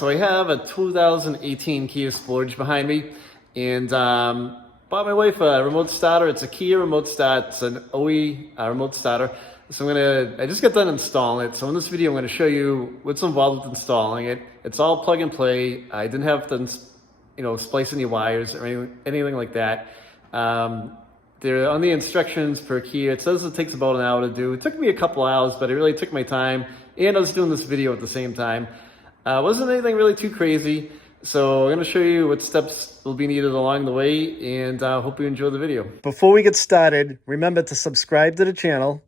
So I have a 2018 Kia Sportage behind me, and bought my wife a remote starter. It's a Kia remote start. It's an OE remote starter. So I just got done installing it. So in this video, I'm gonna show you what's involved with installing it. It's all plug and play. I didn't have to, splice any wires or anything like that. They're on the instructions per Kia. It says it takes about an hour to do. It took me a couple hours, but I really took my time, and I was doing this video at the same time. Wasn't anything really too crazy. So I'm going to show you what steps will be needed along the way, and hope you enjoy the video. Before we get started, remember to subscribe to the channel,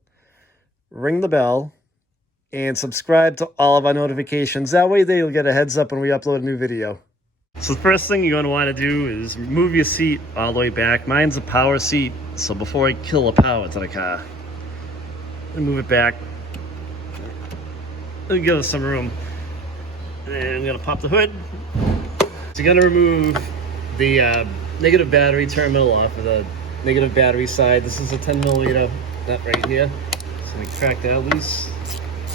ring the bell, and subscribe to all of our notifications. That way you'll get a heads up when we upload a new video. So the first thing you're going to want to do is remove your seat all the way back. Mine's a power seat, so before I kill the power to the car, move it back. Give us some room. And I'm going to pop the hood. So you're going to remove the negative battery terminal off of the negative battery side. This is a 10 millimeter nut right here. So we crack that loose,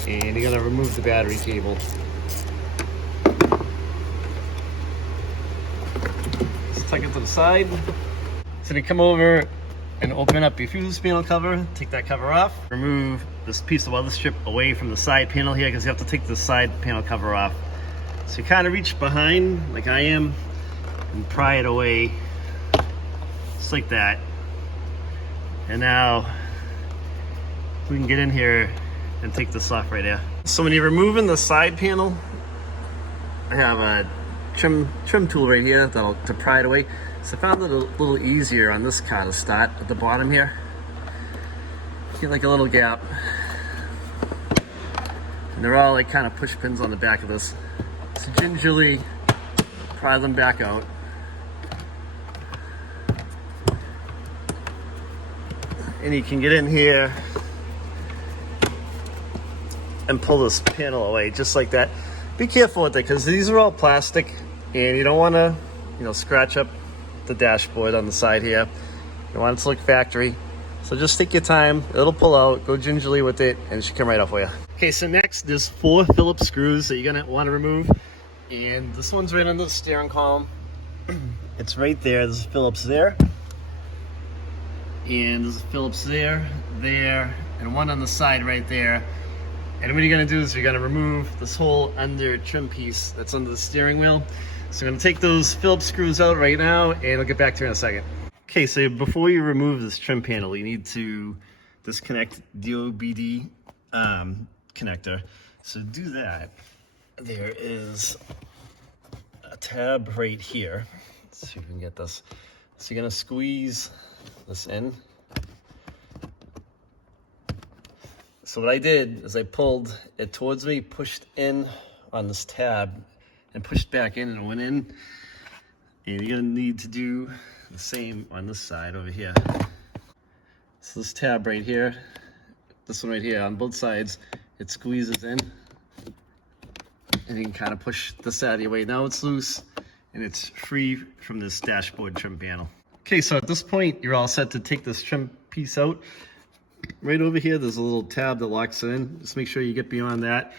and you're going to remove the battery cable. Tuck it to the side. So you come over and open up your fuse panel cover, take that cover off, remove this piece of weather strip away from the side panel here, because you have to take the side panel cover off. So you kind of reach behind like I am and pry it away just like that. And now we can get in here and take this off right there. So when you're removing the side panel, I have a trim tool right here to pry it away. So I found it a little easier on this car to start at the bottom here. Get like a little gap, and they're all like kind of push pins on the back of this. So gingerly pry them back out. And you can get in here and pull this panel away just like that. Be careful with it, because these are all plastic, and you don't want to, scratch up the dashboard on the side here. You want it to look factory. So just take your time. It'll pull out. Go gingerly with it, and it should come right off for you. Okay, so next there's 4 Phillips screws that you're gonna want to remove, and this one's right under the steering column. It's right there. There's a Phillips there, and there's a Phillips there, and one on the side right there. And what you're going to do is you're going to remove this whole under trim piece that's under the steering wheel. So I'm going to take those Phillips screws out right now, and I'll get back to you in a second. Okay, so before you remove this trim panel, you need to disconnect the OBD connector. So to do that, there is a tab right here. Let's see if we can get this. So you're going to squeeze this in. So what I did is I pulled it towards me, pushed in on this tab, and pushed back in, and it went in. And you're gonna need to do the same on this side over here. So this tab right here, this one right here, on both sides, it squeezes in, and you can kind of push this out of your way. Now it's loose, and it's free from this dashboard trim panel. Okay, so at this point, you're all set to take this trim piece out. Right over here, there's a little tab that locks it in. Just make sure you get beyond that,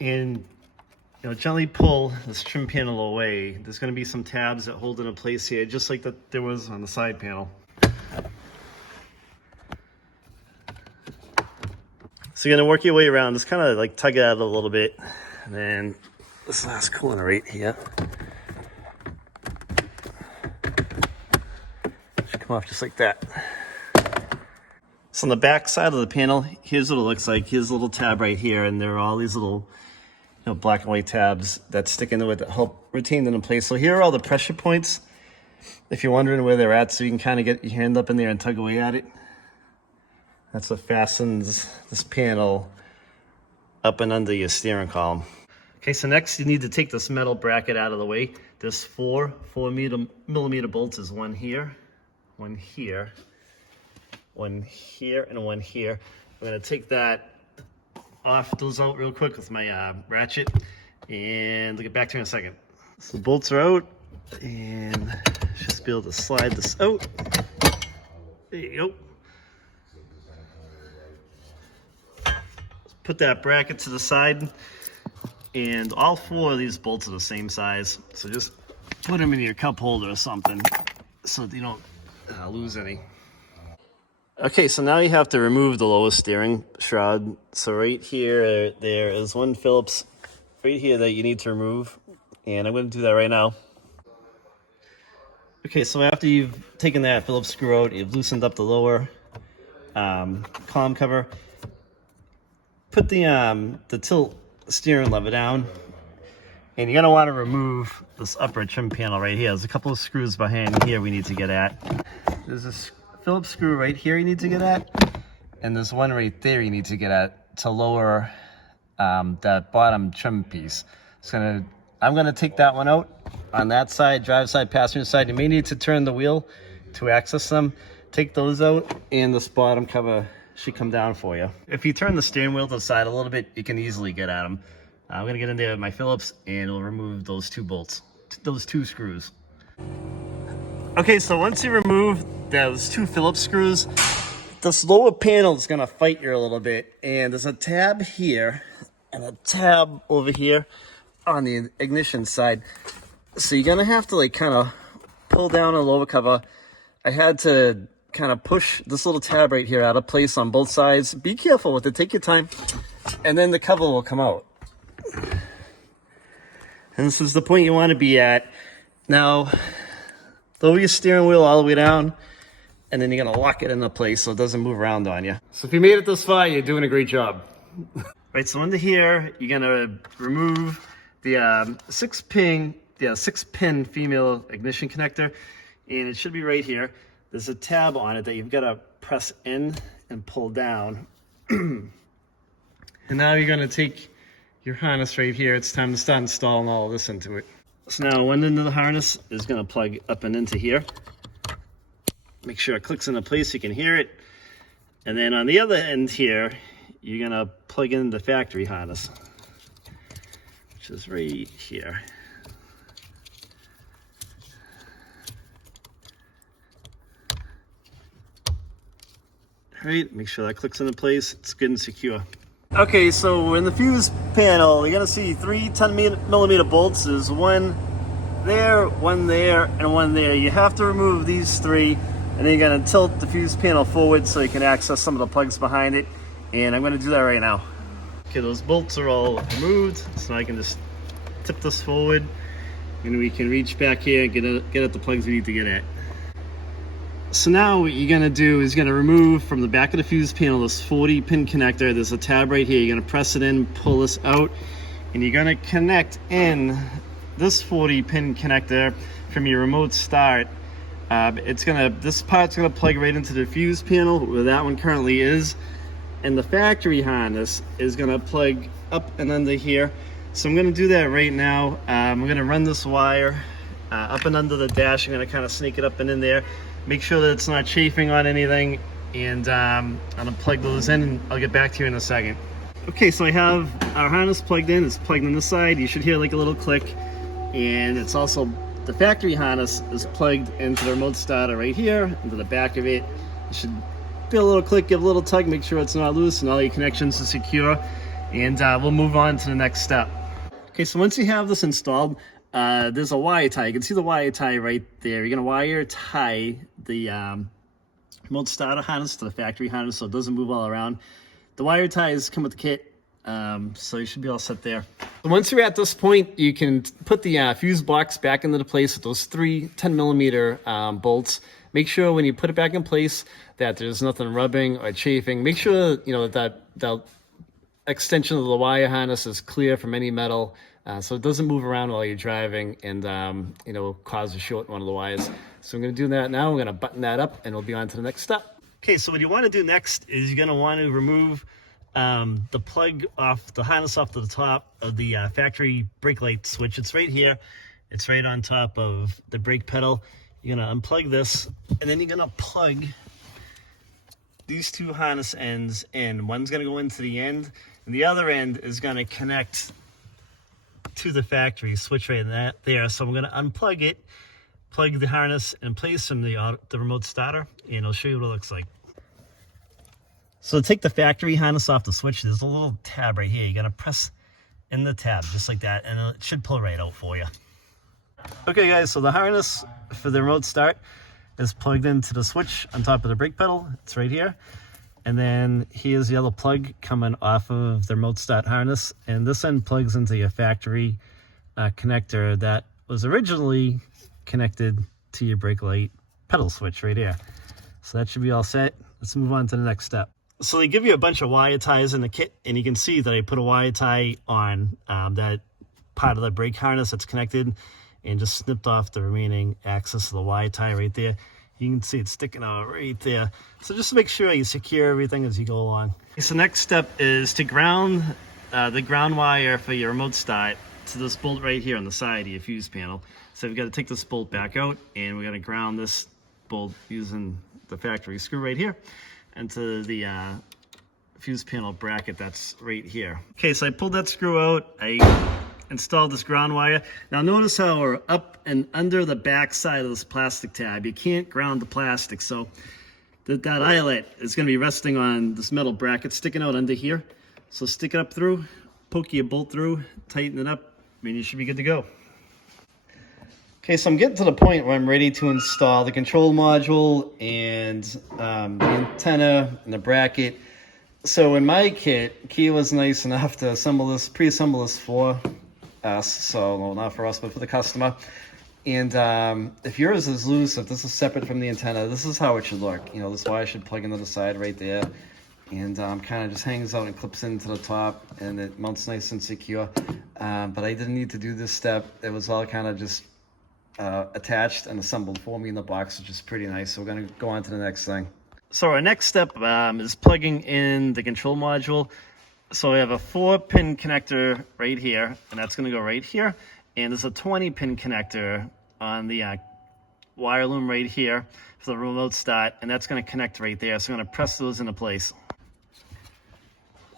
and gently pull this trim panel away. There's going to be some tabs that hold it in place here, just like that there was on the side panel. So you're going to work your way around. Just kind of like tug it out a little bit, and then this last corner right here should come off just like that. So on the back side of the panel, here's what it looks like. Here's a little tab right here, and there are all these little black and white tabs that stick into it that help retain it in place. So here are all the pressure points, if you're wondering where they're at, so you can kind of get your hand up in there and tug away at it. That's what fastens this panel up and under your steering column. Okay, so next you need to take this metal bracket out of the way. There's 4 4mm bolts. There's one here, one here, one here, and one here. I'm gonna take that off those out real quick with my ratchet, and I'll get back to you in a second. So the bolts are out, and just be able to slide this out. There you go. Put that bracket to the side, And all 4 of these bolts are the same size, so just put them in your cup holder or something so that you don't lose any. Okay, so now you have to remove the lower steering shroud. So right here, there is one Phillips right here that you need to remove, and I'm going to do that right now. Okay, so after you've taken that Phillips screw out, you've loosened up the lower column cover, put the tilt steering lever down, and you're going to want to remove this upper trim panel right here. There's a couple of screws behind here we need to get at. There's this Phillips screw right here you need to get at, and there's one right there you need to get at to lower that bottom trim piece. I'm gonna take that one out on that side, drive side, passenger side. You may need to turn the wheel to access them. Take those out, and this bottom cover should come down for you. If you turn the steering wheel to the side a little bit, you can easily get at them. I'm gonna get in there with my Phillips, and we'll remove those 2 bolts, those 2 screws. Okay, so once you remove those 2 Phillips screws, this lower panel is gonna fight you a little bit, and there's a tab here and a tab over here on the ignition side. So you're gonna have to like kind of pull down a lower cover. I had to kind of push this little tab right here out of place on both sides. Be careful with it, take your time, and then the cover will come out. And this is the point you want to be at. Now, lower your steering wheel all the way down, and then you're gonna lock it into place so it doesn't move around on you. So if you made it this far, you're doing a great job. Right, so under here, you're gonna remove the 6-pin female ignition connector, and it should be right here. There's a tab on it that you've gotta press in and pull down. And now you're gonna take your harness right here. It's time to start installing all of this into it. So now one end of the harness is gonna plug up and into here. Make sure it clicks into place so you can hear it. And then on the other end here, you're gonna plug in the factory harness, which is right here. All right, make sure that clicks into place. It's good and secure. Okay, so in the fuse panel, you're gonna see 3 10mm bolts. There's one there, and one there. You have to remove these 3, and then you're gonna tilt the fuse panel forward so you can access some of the plugs behind it. And I'm gonna do that right now. Okay, those bolts are all removed, so I can just tip this forward, and we can reach back here and get at the plugs we need to get at. So now what you're gonna do is you're gonna remove from the back of the fuse panel this 40-pin connector. There's a tab right here. You're gonna press it in, pull this out, and you're gonna connect in this 40-pin connector from your remote start. This part's gonna plug right into the fuse panel where that one currently is, and the factory harness is gonna plug up and under here. So I'm gonna do that right now. I'm gonna run this wire up and under the dash. I'm gonna kind of sneak it up and in there. Make sure that it's not chafing on anything, and I'm gonna plug those in, and I'll get back to you in a second. Okay, so I have our harness plugged in. It's plugged in the side. You should hear like a little click, and it's also, the factory harness is plugged into the remote starter right here, into the back of it. You should feel a little click, give a little tug, make sure it's not loose and all your connections are secure, and we'll move on to the next step. Okay, so once you have this installed, there's a wire tie. You can see the wire tie right there. You're gonna wire tie the remote starter harness to the factory harness so it doesn't move all around. The wire ties come with the kit, so you should be all set there. Once you're at this point, you can put the fuse box back into place with those 3 10mm bolts. Make sure when you put it back in place that there's nothing rubbing or chafing. Make sure that extension of the wire harness is clear from any metal, so it doesn't move around while you're driving and cause a short in one of the wires. So I'm going to do that now. I'm going to button that up, and we'll be on to the next step. Okay, so what you want to do next is you're going to want to remove the plug off the harness off to the top of the factory brake light switch. It's right here. It's right on top of the brake pedal. You're going to unplug this, and then you're going to plug these 2 harness ends in. One's going to go into the end, and the other end is going to connect to the factory switch right there. So I'm going to unplug it, plug the harness in place from the remote starter, and I'll show you what it looks like. So to take the factory harness off the switch, there's a little tab right here. You're going to press in the tab, just like that, and it should pull right out for you. Okay guys, so the harness for the remote start is plugged into the switch on top of the brake pedal. It's right here. And then here's the other plug coming off of the remote start harness. And this end plugs into your factory connector that was originally connected to your brake light pedal switch right here. So that should be all set. Let's move on to the next step. So they give you a bunch of wire ties in the kit, and you can see that I put a wire tie on that part of the brake harness that's connected, and just snipped off the remaining axis of the wire tie right there. You can see it sticking out right there. So just make sure you secure everything as you go along. So next step is to ground the ground wire for your remote start to this bolt right here on the side of your fuse panel. So we've got to take this bolt back out, and we're going to ground this bolt using the factory screw right here into the fuse panel bracket that's right here. Okay, so I pulled that screw out. I installed this ground wire. Now notice how we're up and under the back side of this plastic tab. You can't ground the plastic, so that eyelet is going to be resting on this metal bracket sticking out under here. So stick it up through, poke your bolt through, tighten it up, and you should be good to go. Okay, so I'm getting to the point where I'm ready to install the control module and the antenna and the bracket. So in my kit, Kia was nice enough to pre-assemble this for us. So, well, not for us, but for the customer. And if yours is loose, if this is separate from the antenna, this is how it should look. You know, this wire should plug into the side right there. And kind of just hangs out and clips into the top, and it mounts nice and secure. But I didn't need to do this step. It was all kind of just attached and assembled for me in the box, which is pretty nice. So we're going to go on to the next thing. So our next step is plugging in the control module. So we have a 4-pin connector right here, and that's going to go right here. And there's a 20-pin connector on the wire loom right here for the remote start, and that's going to connect right there. So I'm going to press those into place.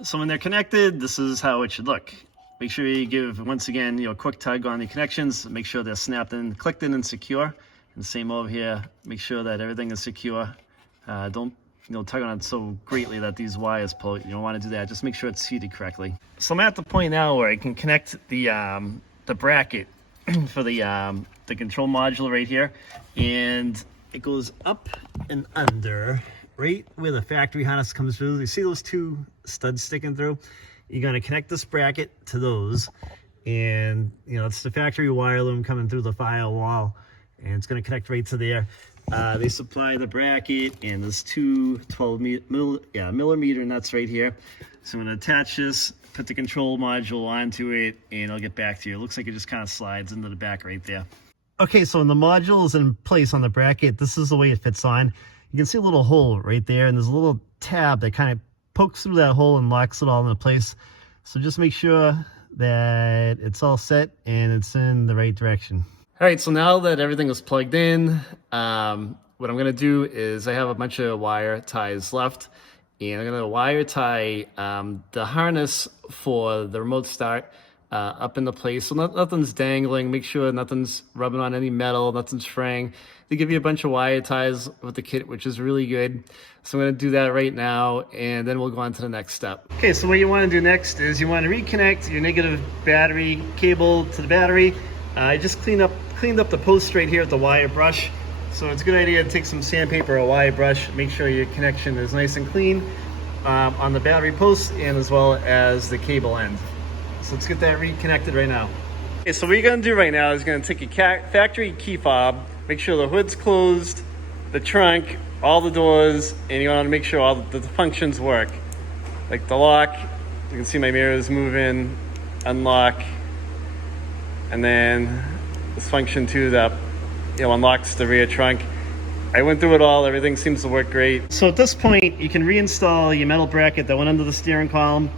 So when they're connected, this is how it should look. Make sure you give, once again, a quick tug on the connections. Make sure they're snapped in, clicked in, and secure. And same over here. Make sure that everything is secure. Don't tug on it so greatly that these wires pull. You don't want to do that. Just make sure it's seated correctly. So I'm at the point now where I can connect the bracket for the control module right here, and it goes up and under right where the factory harness comes through. You see those two studs sticking through? You're going to connect this bracket to those, and it's the factory wire loom coming through the firewall, and it's going to connect right to there. They supply the bracket, and there's two 12 millimeter nuts right here. So I'm going to attach this, put the control module onto it, and I'll get back to you. It looks like it just kind of slides into the back right there. Okay, so when the module is in place on the bracket, this is the way it fits on. You can see a little hole right there, and there's a little tab that kind of pokes through that hole and locks it all into place. So just make sure that it's all set and it's in the right direction. All right, so now that everything is plugged in, what I'm going to do is I have a bunch of wire ties left, and I'm going to wire tie the harness for the remote start up into place. So nothing's dangling. Make sure nothing's rubbing on any metal, nothing's fraying. They give you a bunch of wire ties with the kit, which is really good. So I'm going to do that right now, and then we'll go on to the next step. Okay, so what you want to do next is you want to reconnect your negative battery cable to the battery. I just cleaned up the post right here with the wire brush. So it's a good idea to take some sandpaper or a wire brush, make sure your connection is nice and clean on the battery post and as well as the cable end. So let's get that reconnected right now. Okay, so what you're going to do right now is you're going to take your factory key fob, make sure the hood's closed, the trunk, all the doors, and you want to make sure all the functions work. Like the lock, you can see my mirror is moving, unlock, and then this function too that unlocks the rear trunk. I went through it all, everything seems to work great. So at this point, you can reinstall your metal bracket that went under the steering column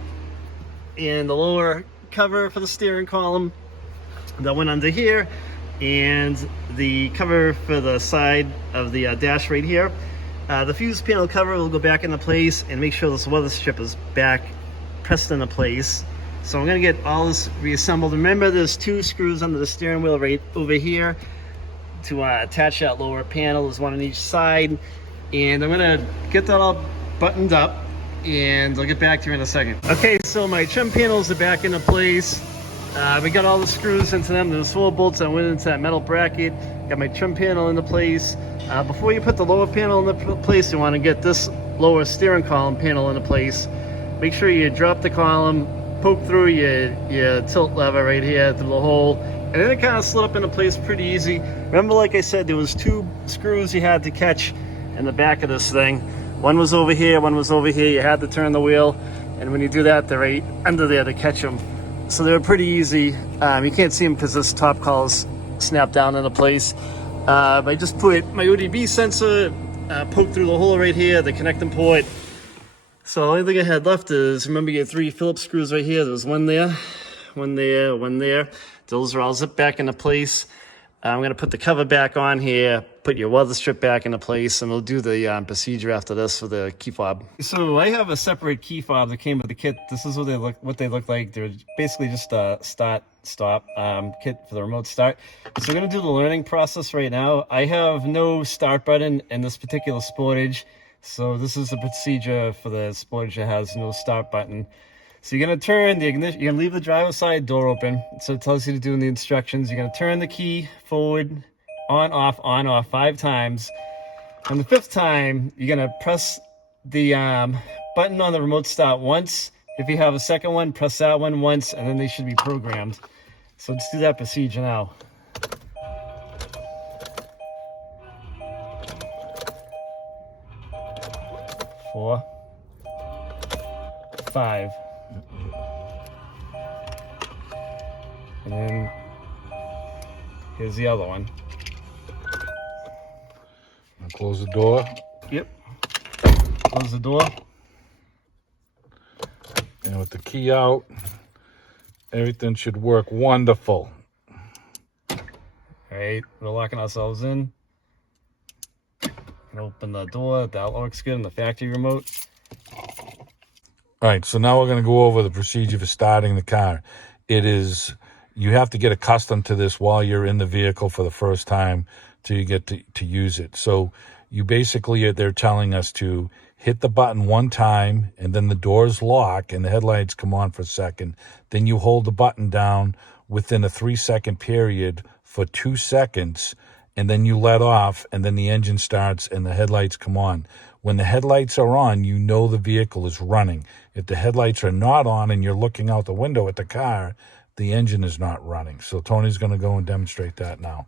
and the lower cover for the steering column that went under here, and the cover for the side of the dash right here. The fuse panel cover will go back into place, and make sure this weather strip is back pressed into place. So I'm going to get all this reassembled. Remember, there's two screws under the steering wheel right over here to attach that lower panel. There's one on each side, and I'm going to get that all buttoned up, and I'll get back to you in a second. Okay, so my trim panels are back into place. We got all the screws into them. There's 4 bolts that went into that metal bracket. Got my trim panel into place. Before you put the lower panel into place, you want to get this lower steering column panel into place. Make sure you drop the column, poke through your tilt lever right here through the hole, and then it kind of slid up into place pretty easy. Remember, like I said, there was 2 screws you had to catch in the back of this thing. One was over here, one was over here. You had to turn the wheel, and when you do that, they're right under there to catch them. So they were pretty easy. You can't see them because this top collar's snapped down into place. I just put my ODB sensor, poked through the hole right here, the connecting port. So the only thing I had left is, remember your 3 Phillips screws right here. There's one there, one there, one there. Those are all zipped back into place. I'm going to put the cover back on here, put your weather strip back into place, and we'll do the procedure after this for the key fob. So I have a separate key fob that came with the kit. This is what they look like. They're basically just a start-stop kit for the remote start. So we're going to do the learning process right now. I have no start button in this particular Sportage. So this is the procedure for the Sportage that has no start button. So you're going to turn the ignition, you're going to leave the driver's side door open. So it tells you to do in the instructions. You're going to turn the key forward, on, off 5 times. On the 5th time, you're going to press the button on the remote start once. If you have a second one, press that one once, and then they should be programmed. So let's do that procedure now. Four, 5. And then here's the other one. Now close the door. Yep. Close the door. And with the key out, everything should work wonderful. All right, we're locking ourselves in. And open the door. That looks good on the factory remote. All right, so now we're going to go over the procedure for starting the car. You have to get accustomed to this while you're in the vehicle for the first time till you get to use it. So you basically, they're telling us to hit the button 1 time, and then the doors lock and the headlights come on for a second. Then you hold the button down within a 3-second period for 2 seconds, and then you let off, and then the engine starts and the headlights come on. When the headlights are on, you know the vehicle is running. If the headlights are not on and you're looking out the window at the car, the engine is not running. So Tony's going to go and demonstrate that now.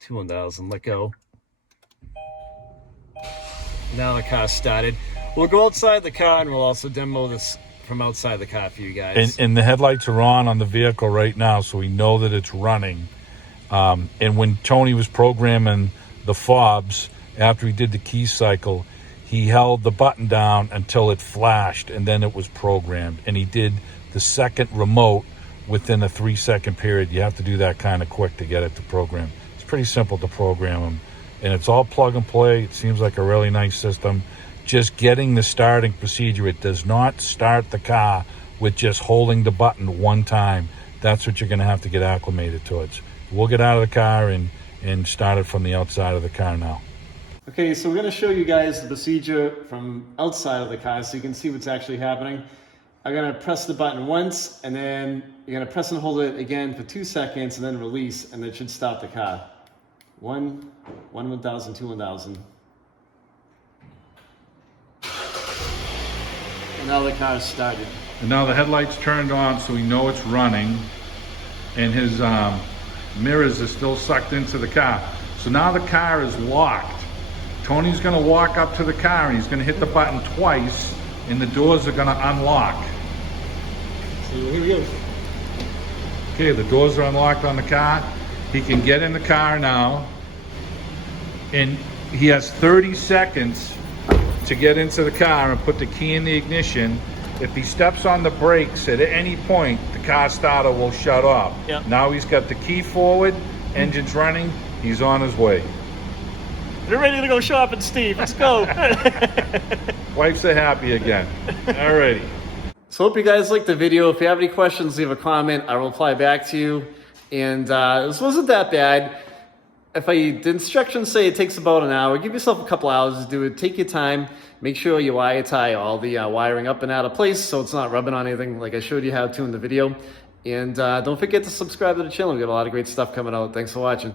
2,000, let go. Now the car's started. We'll go outside the car and we'll also demo this from outside the car for you guys. And the headlights are on the vehicle right now, so we know that it's running. And when Tony was programming the fobs, after he did the key cycle, he held the button down until it flashed, and then it was programmed. And he did the second remote within a 3-second period. You have to do that kind of quick to get it to program. It's pretty simple to program them. And it's all plug and play. It seems like a really nice system. Just getting the starting procedure. It does not start the car with just holding the button 1 time. That's what you're going to have to get acclimated to it. We'll get out of the car and start it from the outside of the car now. Okay, so we're going to show you guys the procedure from outside of the car so you can see what's actually happening. I'm going to press the button once, and then you're going to press and hold it again for 2 seconds, and then release, and it should stop the car. 1, 1,000, 2, 1,000. And now the car is started. And now the headlights turned on, so we know it's running. And his mirrors are still sucked into the car. So now the car is locked. Tony's going to walk up to the car and he's going to hit the button twice, and the doors are going to unlock. So here we go. Okay, the doors are unlocked on the car. He can get in the car now, and he has 30 seconds to get into the car and put the key in the ignition. If he steps on the brakes at any point, the car starter will shut off. Yep. Now he's got the key forward, engine's running, he's on his way. We're ready to go shopping, Steve. Let's go. Wife's are happy again. Alrighty. So hope you guys liked the video. If you have any questions, leave a comment. I'll reply back to you. And this wasn't that bad. the instructions say it takes about an hour, give yourself a couple hours to do it. Take your time. Make sure you wire tie all the wiring up and out of place so it's not rubbing on anything like I showed you how to in the video. And don't forget to subscribe to the channel. We've got a lot of great stuff coming out. Thanks for watching.